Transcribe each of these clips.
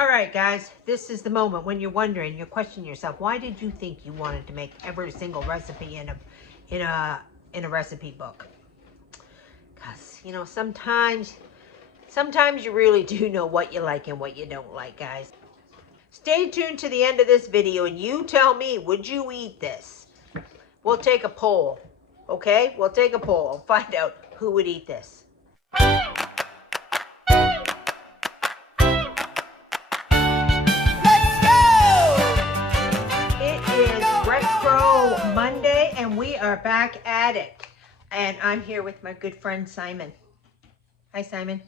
All right, guys, this is the moment when you're wondering, you're questioning yourself, why did you think you wanted to make every single recipe in a recipe book? Because, you know, sometimes you really do know what you like and what you don't like, guys. Stay tuned to the end of this video and you tell me, would you eat this? We'll take a poll, okay? We'll take a poll and find out who would eat this. Monday, and we are back at it, and I'm here with my good friend Simon. Hi, Simon.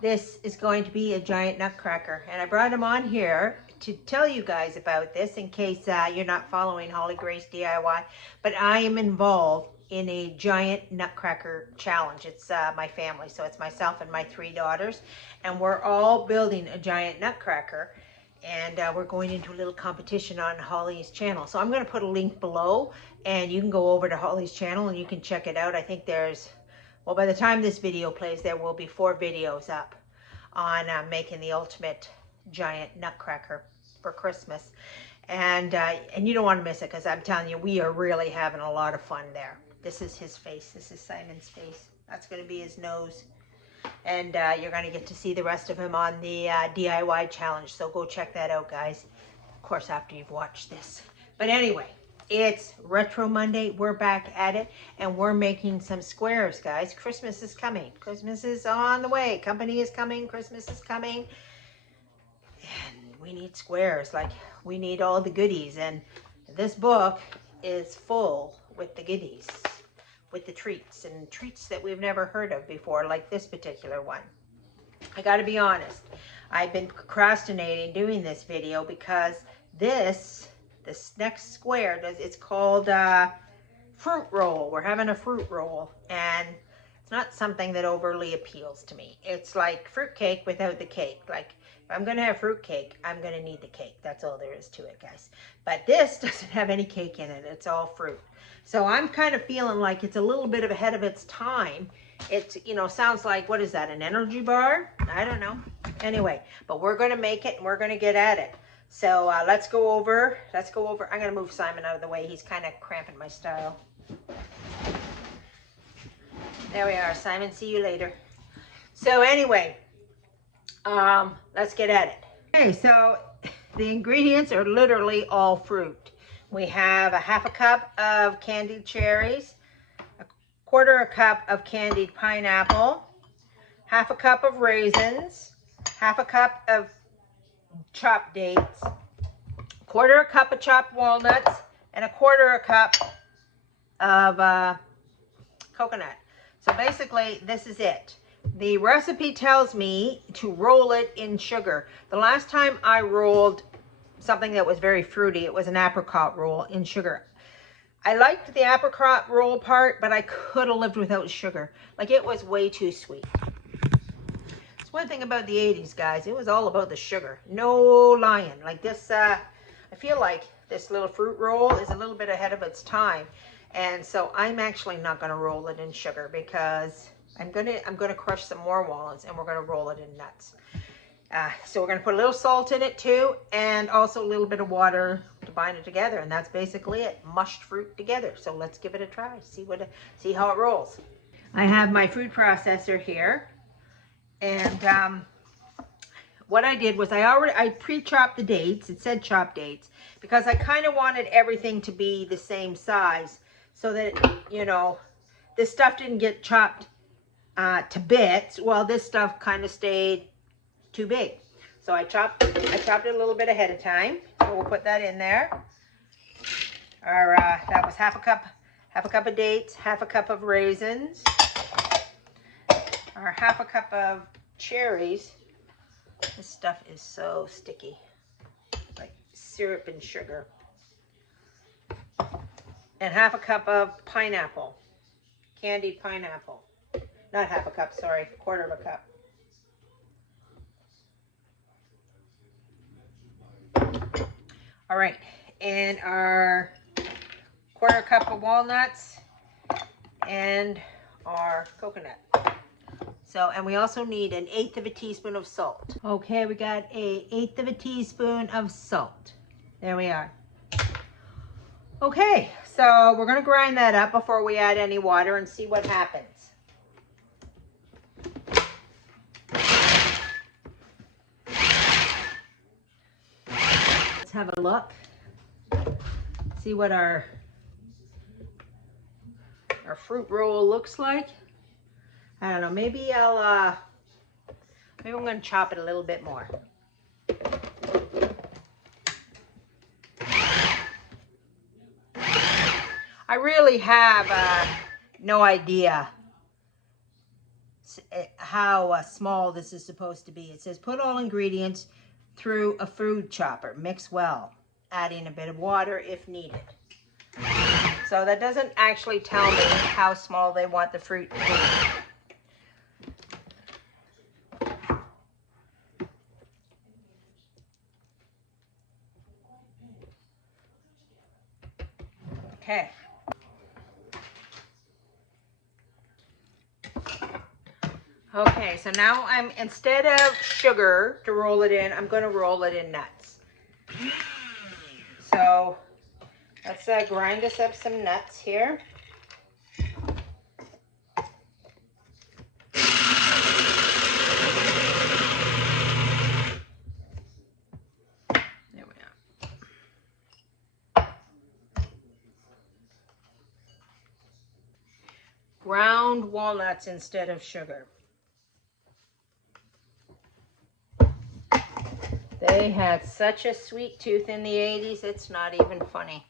This is going to be a giant nutcracker, and I brought him on here to tell you guys about this in case you're not following Holly Grace DIY, but I am involved in a giant nutcracker challenge. It's my family, so it's myself and my 3 daughters, and we're all building a giant nutcracker. And we're going into a little competition on Holly's channel. So I'm going to put a link below, and you can go over to Holly's channel and you can check it out. I think there's, well, by the time this video plays, there will be 4 videos up on making the ultimate giant nutcracker for Christmas. And you don't want to miss it, because I'm telling you, we are really having a lot of fun there. This is his face. This is Simon's face. That's going to be his nose. And you're going to get to see the rest of him on the DIY challenge. So go check that out, guys. Of course, after you've watched this. But anyway, it's Retro Monday. We're back at it. And we're making some squares, guys. Christmas is coming. Christmas is on the way. Company is coming. Christmas is coming. And we need squares. Like, we need all the goodies. And this book is full with the goodies, with the treats, and treats that we've never heard of before, like this particular one. I gotta be honest, I've been procrastinating doing this video because this next square, it's called fruit roll. We're having a fruit roll, and it's not something that overly appeals to me. It's like fruit cake without the cake. Like, if I'm gonna have fruit cake, I'm gonna need the cake. That's all there is to it, guys. But this doesn't have any cake in it. It's all fruit. So I'm kind of feeling like it's a little bit ahead of its time. It's, you know, sounds like, what is that, an energy bar? I don't know. Anyway, but we're going to make it and we're going to get at it. So let's go over. I'm going to move Simon out of the way. He's kind of cramping my style. There we are, Simon. See you later. So anyway, let's get at it. Okay, so the ingredients are literally all fruit. We have a 1/2 cup of candied cherries, 1/4 cup of candied pineapple, 1/2 cup of raisins, 1/2 cup of chopped dates, 1/4 cup of chopped walnuts, and 1/4 cup of coconut. So basically, this is it. The recipe tells me to roll it in sugar. The last time I rolled something that was very fruity, it was an apricot roll in sugar. I liked the apricot roll part, but I could have lived without sugar. Like, it was way too sweet. It's one thing about the 80s, guys. It was all about the sugar. No lying. Like this, I feel like this little fruit roll is a little bit ahead of its time. And so I'm actually not going to roll it in sugar, because I'm gonna crush some more walnuts and we're going to roll it in nuts. So we're going to put a little salt in it too, and also a little bit of water to bind it together, and that's basically it. Mushed fruit together. So let's give it a try. See how it rolls. I have my food processor here, and what I did was I pre-chopped the dates. It said chopped dates because I kind of wanted everything to be the same size, so that, you know, this stuff didn't get chopped to bits, while this stuff kind of stayed too big. So I chopped it a little bit ahead of time. So we'll put that in there. Our that was 1/2 cup of dates, 1/2 cup of raisins, our 1/2 cup of cherries. This stuff is so sticky, like syrup and sugar. And 1/2 cup of pineapple, candied pineapple. Not 1/2 cup, sorry, 1/4 cup. All right, and our 1/4 cup of walnuts and our coconut. So, and we also need 1/8 of a teaspoon of salt. Okay, we got 1/8 of a teaspoon of salt. There we are. Okay, so we're gonna grind that up before we add any water and see what happens. Let's have a look. See what our fruit roll looks like. I don't know, maybe I'm gonna chop it a little bit more. I really have no idea how small this is supposed to be. It says put all ingredients through a food chopper, mix well, adding a bit of water if needed. So that doesn't actually tell me how small they want the fruit to be. Okay. Okay, so now instead of sugar to roll it in, I'm going to roll it in nuts. So let's grind us up some nuts here. There we are. Ground walnuts instead of sugar. They had such a sweet tooth in the 80s, it's not even funny.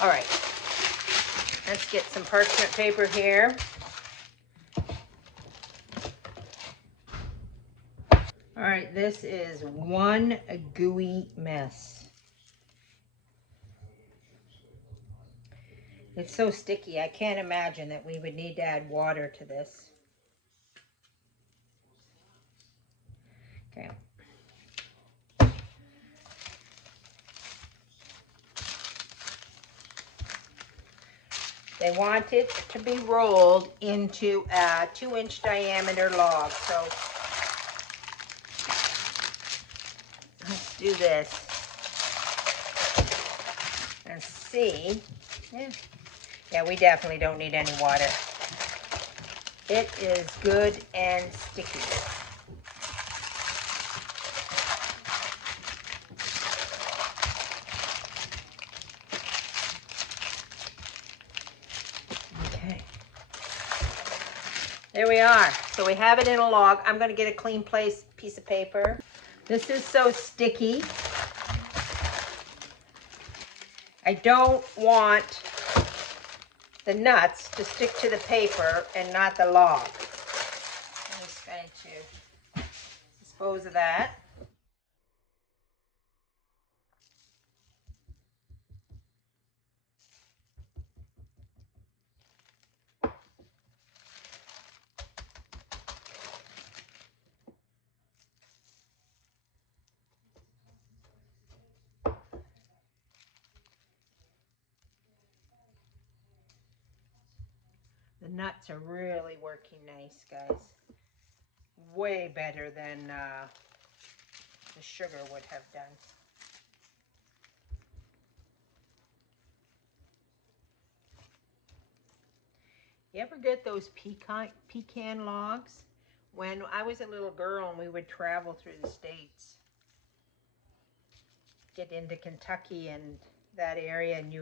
All right, let's get some parchment paper here. All right, this is one gooey mess. It's so sticky, I can't imagine that we would need to add water to this. Okay. They want it to be rolled into a 2-inch diameter log. So let's do this and see. Yeah, we definitely don't need any water. It is good and sticky. There we are. So we have it in a log. I'm going to get a clean piece of paper. This is so sticky. I don't want the nuts to stick to the paper and not the log. I'm just going to dispose of that. The nuts are really working nice, guys. Way better than the sugar would have done. You ever get those pecan logs? When I was a little girl and we would travel through the States, get into Kentucky and that area, and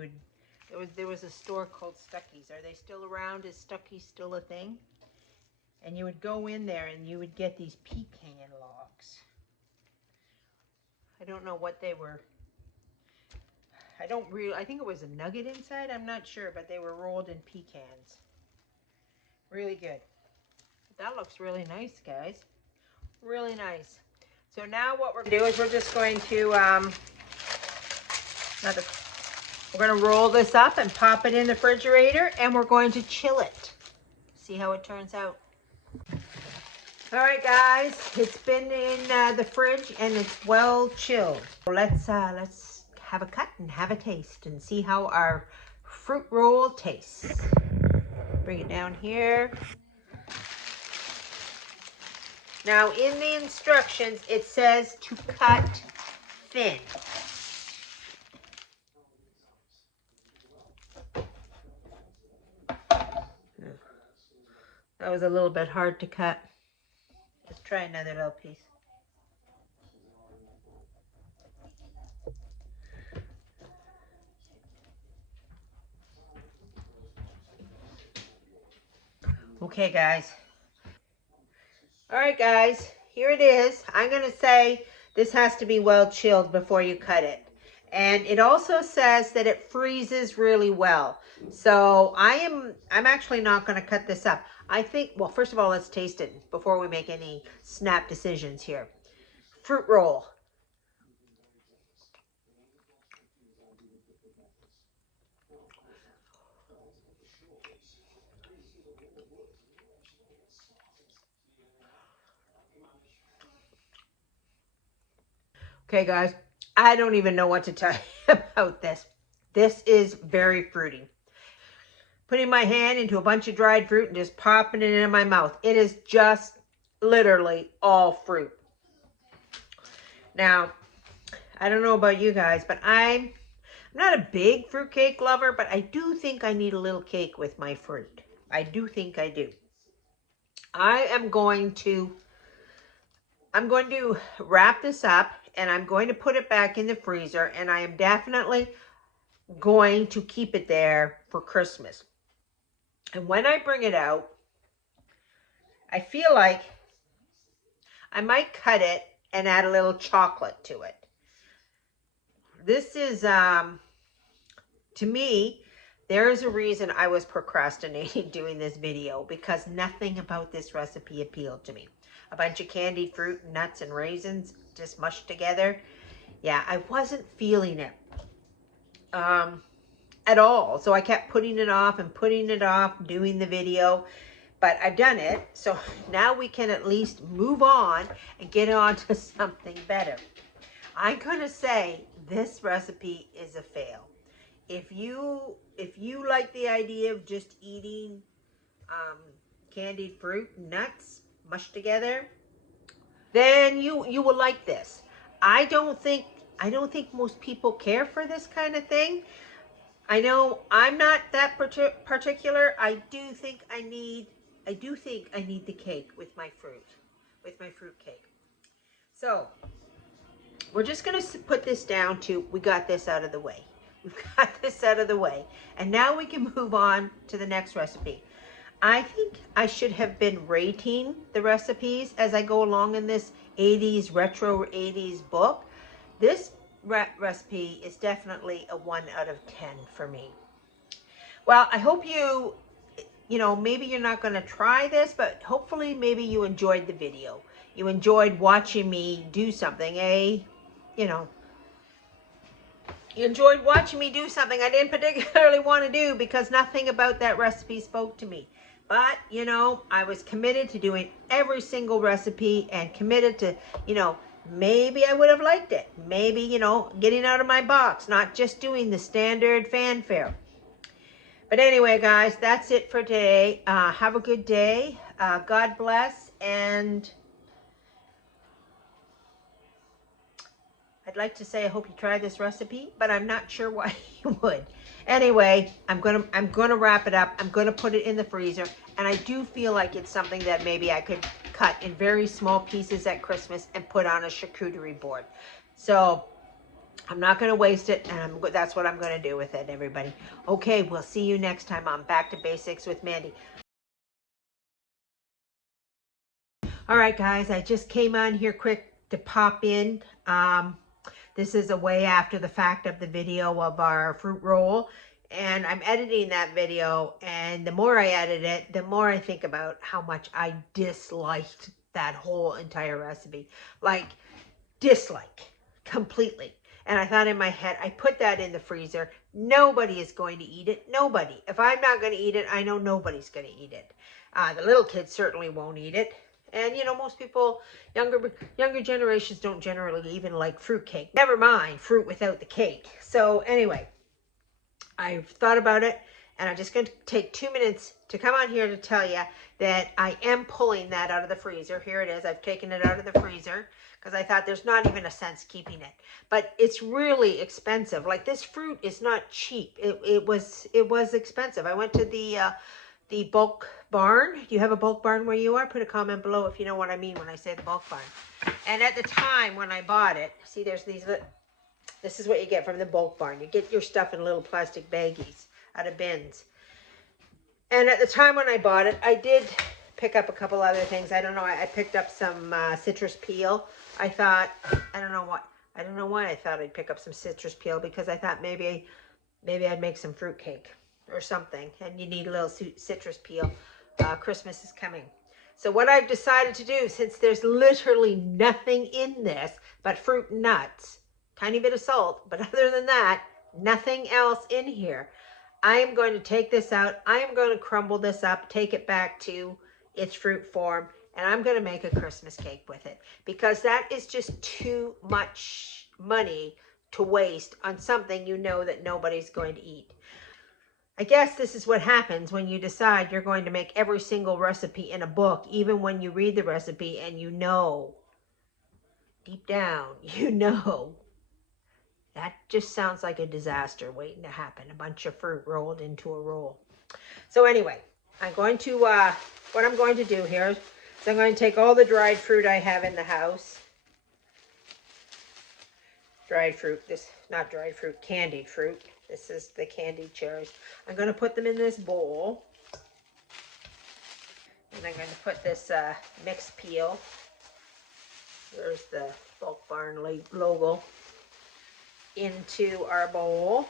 there was a store called Stuckey's. Are they still around? Is Stuckey's still a thing? And you would go in there and you would get these pecan logs. I don't know what they were. I think it was a nugget inside. I'm not sure, but they were rolled in pecans. Really good. That looks really nice, guys. Really nice. So now what we're going to do is we're just going to we're going to roll this up and pop it in the refrigerator, and we're going to chill it. See how it turns out. All right, guys, it's been in the fridge and it's well chilled. Let's have a cut and have a taste and see how our fruit roll tastes. Bring it down here. Now, in the instructions, it says to cut thin. That was a little bit hard to cut. Let's try another little piece. Okay, guys. All right, guys, here it is. I'm going to say this has to be well chilled before you cut it. And it also says that it freezes really well. So I'm actually not going to cut this up. I think, well, first of all, let's taste it before we make any snap decisions here. Fruit roll. Okay, guys, I don't even know what to tell you about this. This is very fruity. Putting my hand into a bunch of dried fruit and just popping it in my mouth. It is just literally all fruit. Now, I don't know about you guys, but I'm not a big fruitcake lover, but I do think I need a little cake with my fruit. I do think I do. I'm going to wrap this up and I'm going to put it back in the freezer, and I am definitely going to keep it there for Christmas. And when I bring it out, I feel like I might cut it and add a little chocolate to it. This is, to me, there is a reason I was procrastinating doing this video, because nothing about this recipe appealed to me. A bunch of candied fruit, nuts, and raisins just mushed together. Yeah, I wasn't feeling it at all. So I kept putting it off and putting it off doing the video. But I've done it, so now we can at least move on and get on to something better. I'm gonna say this recipe is a fail. If you like the idea of just eating candied fruit, nuts mushed together, then you will like this. I don't think most people care for this kind of thing. I know I'm not that particular. I do think I need the cake with my fruit cake. So we're just going to put this down to, we got this out of the way. We've got this out of the way. And now we can move on to the next recipe. I think I should have been rating the recipes as I go along in this retro 80s book. This recipe is definitely a 1 out of 10 for me. Well, I hope maybe you're not going to try this, but hopefully maybe you enjoyed the video. You enjoyed watching me do something, you enjoyed watching me do something I didn't particularly want to do because nothing about that recipe spoke to me. But, I was committed to doing every single recipe and committed to, maybe I would have liked it. Maybe, getting out of my box, not just doing the standard fanfare. But anyway, guys, that's it for today. Have a good day. God bless. And I'd like to say I hope you try this recipe, but I'm not sure why you would. Anyway, I'm gonna wrap it up. I'm gonna put it in the freezer, and I do feel like it's something that maybe I could cut in very small pieces at Christmas and put on a charcuterie board. So I'm not going to waste it, and that's what I'm going to do with it, everybody. Okay, we'll see you next time on Back to Basics with Mandy. All right, guys, I just came on here quick to pop in. This is a way after the fact of the video of our fruit roll, and I'm editing that video, and the more I edit it, the more I think about how much I disliked that whole entire recipe. Like, dislike completely. And I thought in my head, I put that in the freezer. Nobody is going to eat it. Nobody. If I'm not going to eat it, I know nobody's going to eat it. The little kids certainly won't eat it. And, most people, younger generations don't generally even like fruitcake. Never mind fruit without the cake. So anyway, I've thought about it, And I'm just going to take 2 minutes to come on here to tell you that I am pulling that out of the freezer. Here it is. I've taken it out of the freezer because I thought there's not even a sense keeping it. But it's really expensive. Like, this fruit is not cheap. It was expensive. I went to the bulk barn. Do you have a bulk barn where you are? Put a comment below if you know what I mean when I say the bulk barn. And at the time when I bought it, see, there's these, this is what you get from the bulk barn. You get your stuff in little plastic baggies out of bins. And at the time when I bought it, I did pick up a couple other things. I don't know. I picked up some citrus peel. I thought, I don't know why I thought I'd pick up some citrus peel, because I thought maybe I'd make some fruitcake or something. And you need a little citrus peel. Christmas is coming. So what I've decided to do, since there's literally nothing in this but fruit and nuts, tiny bit of salt, but other than that, nothing else in here. I am going to take this out. I am going to crumble this up, take it back to its fruit form, and I'm going to make a Christmas cake with it, because that is just too much money to waste on something you know that nobody's going to eat. I guess this is what happens when you decide you're going to make every single recipe in a book, even when you read the recipe and you know, deep down, you know, that just sounds like a disaster waiting to happen. A bunch of fruit rolled into a roll. So anyway, I'm going to, what I'm going to do here is I'm going to take all the dried fruit I have in the house. Dried fruit, not dried fruit, candied fruit. This is the candied cherries. I'm going to put them in this bowl. And I'm going to put this mixed peel. There's the Bulk Barn logo. Into our bowl.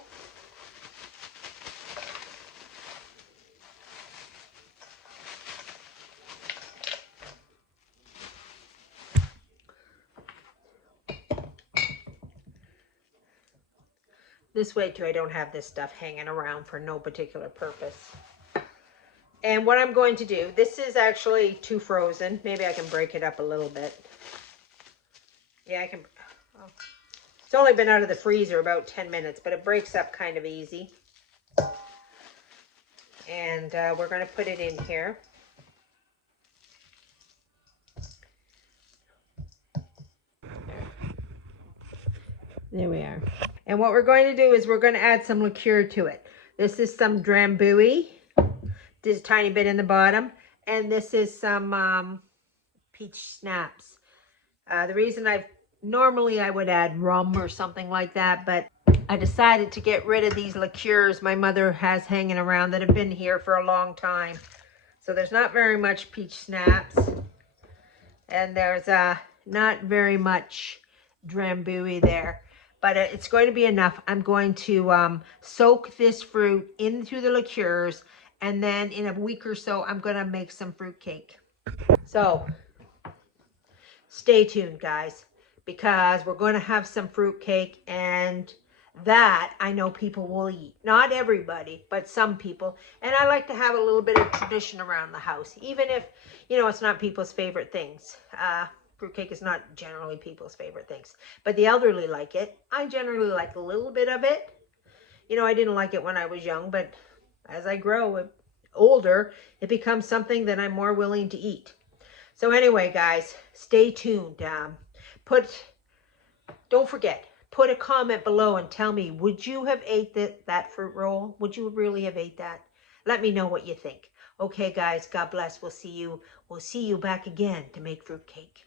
This way too, I don't have this stuff hanging around for no particular purpose. And what I'm going to do, this is actually too frozen. Maybe I can break it up a little bit. Yeah, I can. Oh. It's only been out of the freezer about 10 minutes, but it breaks up kind of easy. And we're going to put it in here. There we are. And what we're going to do is we're going to add some liqueur to it. This is some drambuie. There's a tiny bit in the bottom. And this is some peach schnapps. The reason normally I would add rum or something like that, but I decided to get rid of these liqueurs my mother has hanging around that have been here for a long time. So there's not very much peach schnapps, and there's not very much drambuie there, but it's going to be enough. I'm going to soak this fruit into the liqueurs, and then in a week or so I'm going to make some fruit cake. So stay tuned, guys, because we're going to have some fruit cake, and that I know people will eat. Not everybody, but some people. And I like to have a little bit of tradition around the house, even if, you know, it's not people's favorite things. Fruitcake is not generally people's favorite things, but the elderly like it. I generally like a little bit of it. You know, I didn't like it when I was young, but as I grow older, it becomes something that I'm more willing to eat. So anyway, guys, stay tuned. Don't forget, put a comment below and tell me, would you have ate that fruit roll? Would you really have ate that? Let me know what you think. Okay, guys, God bless. We'll see you back again to make fruit cake.